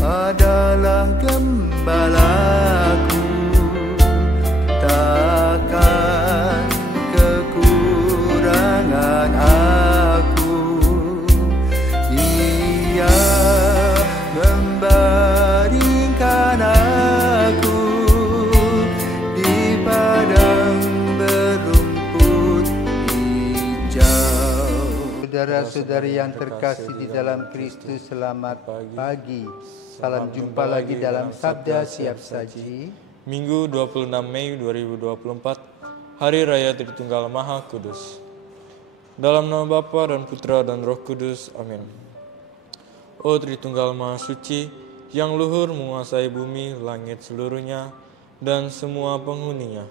adalah gembalaku, takkan kekurangan aku. Ia membaringkan aku di padang berumput hijau. Saudara-saudari yang terkasih di dalam Kristus, selamat pagi. Salam jumpa lagi dalam Sabda Siap Saji. Minggu 26 Mei 2024, Hari Raya Tritunggal Maha Kudus. Dalam nama Bapa dan Putra dan Roh Kudus, amin. O Tritunggal Maha Suci, yang luhur menguasai bumi, langit seluruhnya, dan semua penghuninya.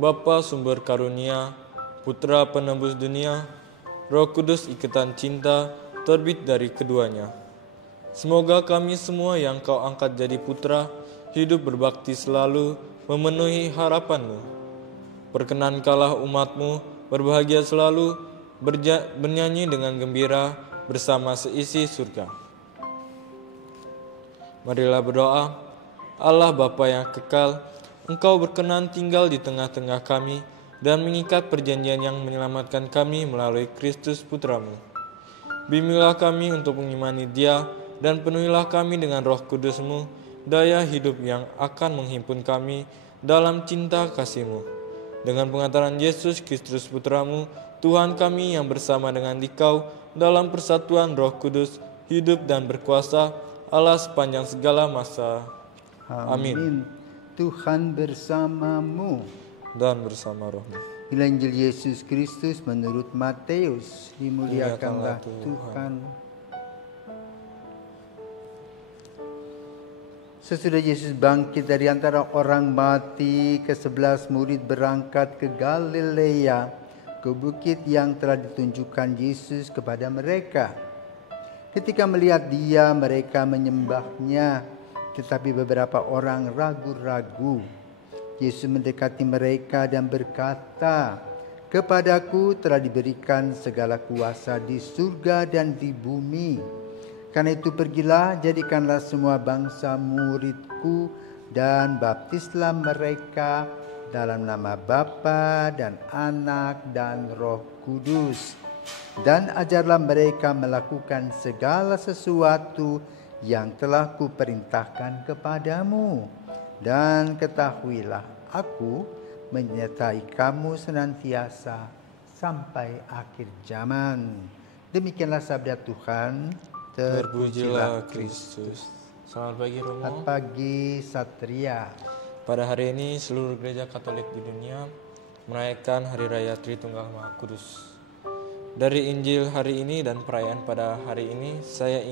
Bapa sumber karunia, Putra penebus dunia, Roh Kudus ikatan cinta terbit dari keduanya. Semoga kami semua yang Kau angkat jadi putra, hidup berbakti selalu, memenuhi harapan-Mu. Perkenankanlah umat-Mu berbahagia selalu, bernyanyi dengan gembira bersama seisi surga. Marilah berdoa. Allah Bapa yang kekal, Engkau berkenan tinggal di tengah-tengah kami dan mengikat perjanjian yang menyelamatkan kami melalui Kristus Putra-Mu. Bimbinglah kami untuk mengimani Dia, dan penuhilah kami dengan Roh Kudus-Mu, daya hidup yang akan menghimpun kami dalam cinta kasih-Mu. Dengan pengantaran Yesus Kristus Putra-Mu, Tuhan kami yang bersama dengan Dikau dalam persatuan Roh Kudus, hidup dan berkuasa Allah sepanjang segala masa. Amin. Tuhan bersamamu Dan bersama roh-Mu. Inilah Injil Yesus Kristus menurut Matius. Dimuliakanlah Tuhan. Sesudah Yesus bangkit dari antara orang mati, ke-11 murid berangkat ke Galilea, ke bukit yang telah ditunjukkan Yesus kepada mereka. Ketika melihat Dia, mereka menyembahnya, tetapi beberapa orang ragu-ragu. Yesus mendekati mereka dan berkata, "Kepadaku telah diberikan segala kuasa di surga dan di bumi. Karena itu pergilah, jadikanlah semua bangsa muridku dan baptislah mereka dalam nama Bapa dan Anak dan Roh Kudus. Dan ajarlah mereka melakukan segala sesuatu yang telah kuperintahkan kepadamu. Dan ketahuilah, aku menyertai kamu senantiasa sampai akhir zaman." Demikianlah sabda Tuhan. Terpujilah Kristus. Selamat pagi Romo. Selamat pagi Satria. Pada hari ini seluruh gereja Katolik di dunia merayakan Hari Raya Tritunggal Maha Kudus. Dari Injil hari ini dan perayaan pada hari ini, saya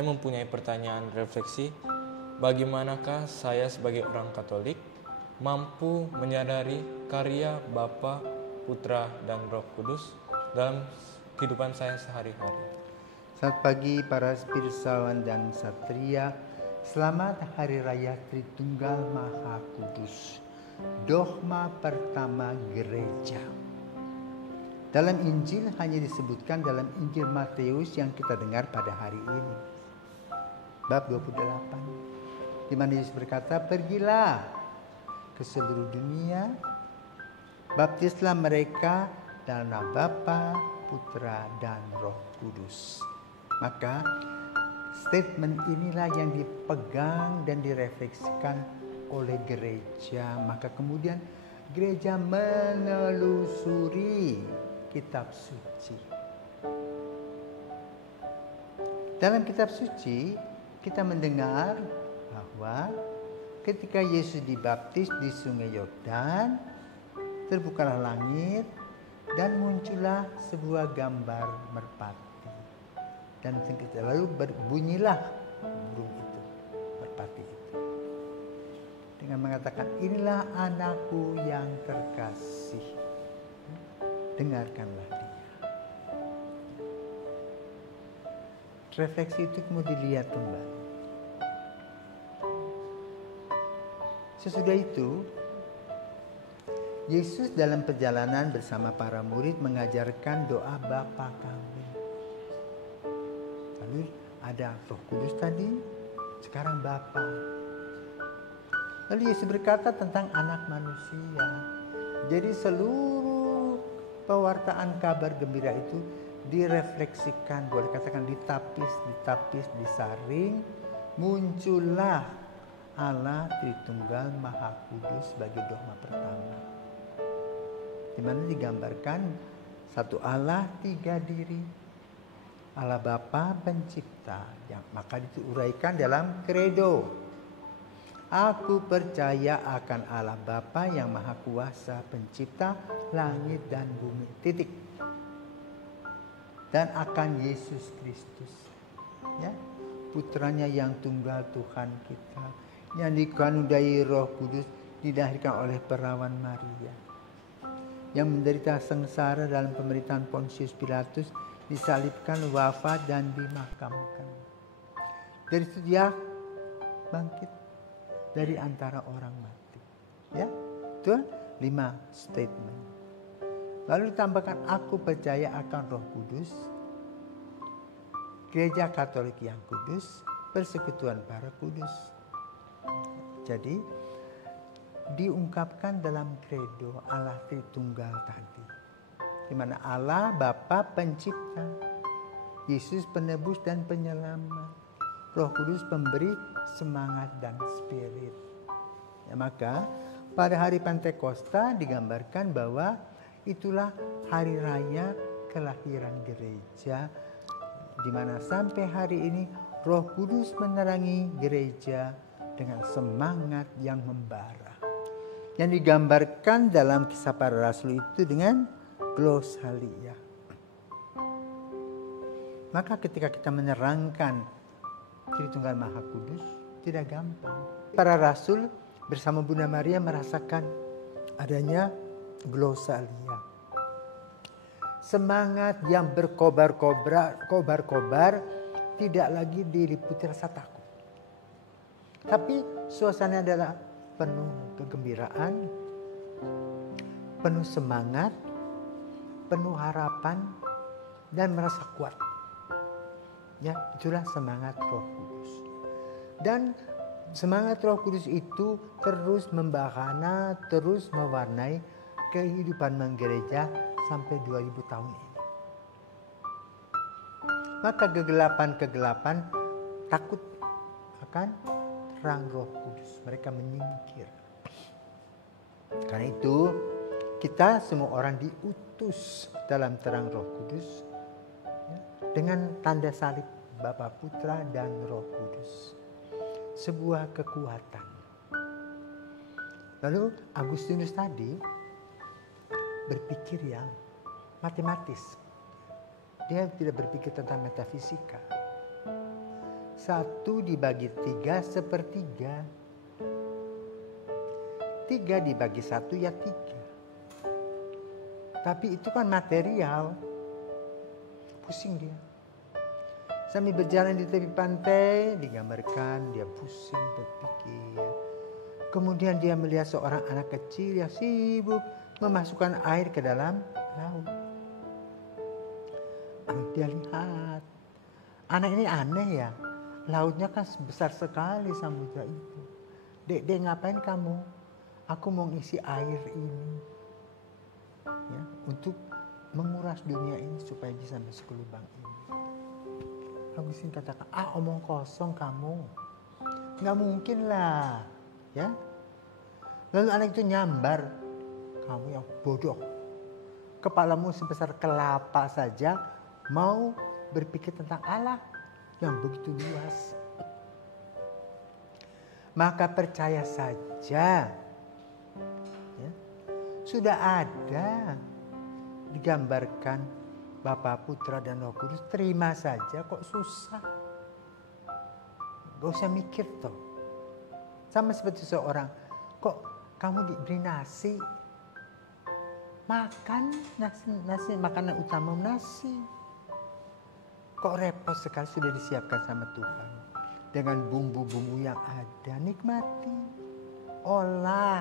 mempunyai pertanyaan refleksi. Bagaimanakah saya sebagai orang Katolik mampu menyadari karya Bapa, Putra, dan Roh Kudus dalam kehidupan saya sehari-hari? Selamat pagi para spirituawan dan satria. Selamat Hari Raya Tritunggal Maha Kudus. Dogma pertama gereja. Dalam Injil hanya disebutkan dalam Injil Matius yang kita dengar pada hari ini. Bab 28. Di mana Yesus berkata, "Pergilah ke seluruh dunia, baptislah mereka dalam nama Bapa, Putra, dan Roh Kudus." Maka statement inilah yang dipegang dan direfleksikan oleh gereja. Maka kemudian gereja menelusuri kitab suci. Dalam kitab suci kita mendengar bahwa ketika Yesus dibaptis di Sungai Yordan, terbukalah langit dan muncullah sebuah gambar merpati. Dan lalu berbunyilah burung itu, merpati itu, dengan mengatakan, "Inilah anakku yang terkasih, dengarkanlah dia." Refleksi itu kemudian dilihat kembali. Sesudah itu, Yesus dalam perjalanan bersama para murid mengajarkan doa Bapa kami. Lalu ada Roh Kudus tadi, sekarang Bapa. Lalu Yesus berkata tentang anak manusia. Jadi seluruh pewartaan kabar gembira itu direfleksikan, boleh katakan ditapis, disaring, muncullah Allah Tritunggal Maha Kudus sebagai dogma pertama. Di mana digambarkan satu Allah, tiga diri. Allah Bapa pencipta, yang maka diuraikan dalam kredo. Aku percaya akan Allah Bapa yang Maha Kuasa, pencipta langit dan bumi. Titik. Dan akan Yesus Kristus, ya, putranya yang tunggal Tuhan kita, yang dikaruniai Roh Kudus, dilahirkan oleh perawan Maria, yang menderita sengsara dalam pemerintahan Pontius Pilatus, disalibkan, wafat dan dimakamkan. Dari itu dia bangkit dari antara orang mati. Ya, itu 5 statement. Lalu ditambahkan, aku percaya akan Roh Kudus, Gereja Katolik yang kudus, persekutuan para kudus. Jadi diungkapkan dalam kredo Allah Tritunggal tadi, di mana Allah Bapa pencipta, Yesus penebus dan penyelamat, Roh Kudus pemberi semangat dan spirit. Ya, maka pada hari Pentakosta digambarkan bahwa itulah hari raya kelahiran gereja, di mana sampai hari ini Roh Kudus menerangi gereja dengan semangat yang membara. Yang digambarkan dalam Kisah Para Rasul itu dengan glosalia. Maka ketika kita menerangkan Tritunggal Maha Kudus, tidak gampang. Para rasul bersama Bunda Maria merasakan adanya glosalia. Semangat yang berkobar-kobar, tidak lagi diliputi rasa takut. Tapi suasana adalah penuh kegembiraan, penuh semangat, penuh harapan, dan merasa kuat. Ya, itulah semangat Roh Kudus. Dan semangat Roh Kudus itu terus membahana, terus mewarnai kehidupan menggereja sampai 2000 tahun ini. Maka kegelapan takut akan terang Roh Kudus. Mereka menyingkir. Karena itu kita semua orang diutus dalam terang Roh Kudus, ya, dengan tanda salib Bapa, Putra, dan Roh Kudus. Sebuah kekuatan. Lalu Agustinus tadi berpikir yang matematis. Dia tidak berpikir tentang metafisika. 1 dibagi 3 sepertiga. 3 dibagi 1 ya 3. Tapi itu kan material. Pusing dia. Sambil berjalan di tepi pantai, digambarkan dia pusing berpikir. Kemudian dia melihat seorang anak kecil yang sibuk memasukkan air ke dalam laut. Dia lihat, anak ini aneh ya. Lautnya kan besar sekali samudra itu. Dek, ngapain kamu? Aku mau ngisi air ini, ya, untuk menguras dunia ini supaya bisa masuk ke lubang ini. Agustin katakan, omong kosong kamu. Nggak mungkin lah. Ya. Lalu anak itu nyambar, kamu yang bodoh. Kepalamu sebesar kelapa saja mau berpikir tentang Allah yang begitu luas. Maka percaya saja. Ya. Sudah ada digambarkan Bapa, Putra, dan Roh Kudus, terima saja, kok susah. Gak usah mikir toh. Sama seperti seorang, kok kamu diberi nasi? Makan nasi, makanan utama nasi. Kok repot sekali, sudah disiapkan sama Tuhan. Dengan bumbu-bumbu yang ada, nikmati. Olah.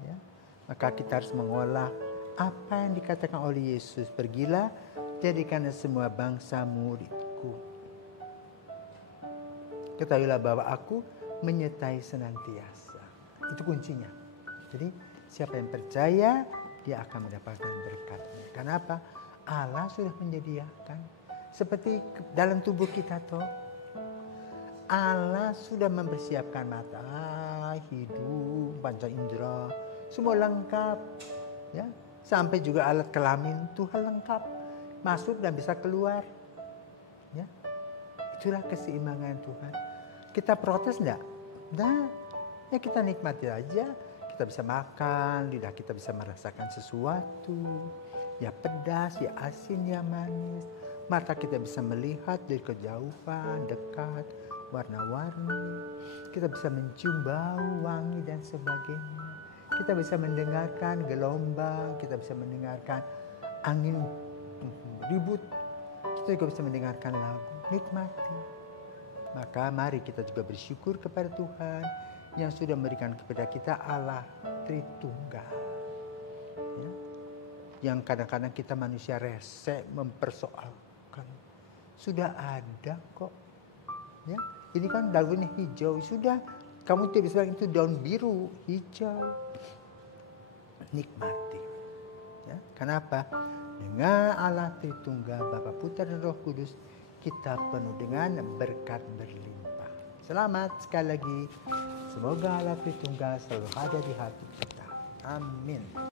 Ya. Maka kita harus mengolah apa yang dikatakan oleh Yesus, pergilah, jadikanlah semua bangsa muridku. Ketahuilah bahwa aku menyertai senantiasa. Itu kuncinya. Jadi siapa yang percaya, dia akan mendapatkan berkatnya. Kenapa? Allah sudah menyediakan. Seperti dalam tubuh kita toh. Allah sudah mempersiapkan mata, hidung, panca indera, semua lengkap. Ya, sampai juga alat kelamin Tuhan lengkap. Masuk dan bisa keluar. Ya. Itulah keseimbangan Tuhan. Kita protes enggak? Nah, ya kita nikmati aja. Kita bisa makan, lidah kita bisa merasakan sesuatu. Ya pedas, ya asin, ya manis. Mata kita bisa melihat dari kejauhan, dekat, warna-warni. Kita bisa mencium bau, wangi, dan sebagainya. Kita bisa mendengarkan gelombang, kita bisa mendengarkan angin ribut. Kita juga bisa mendengarkan lagu, nikmati. Maka mari kita juga bersyukur kepada Tuhan yang sudah memberikan kepada kita Allah Tritunggal. Ya. Yang kadang-kadang kita manusia rese mempersoalkan. Sudah ada kok. Ya. Ini kan daunnya hijau. Sudah, kamu tidak bisa bilang itu daun biru, hijau. Nikmati. Ya. Kenapa? Dengan Allah Tritunggal, Bapa, Putra, dan Roh Kudus, kita penuh dengan berkat berlimpah. Selamat sekali lagi. Semoga Allah Tritunggal selalu ada di hati kita. Amin.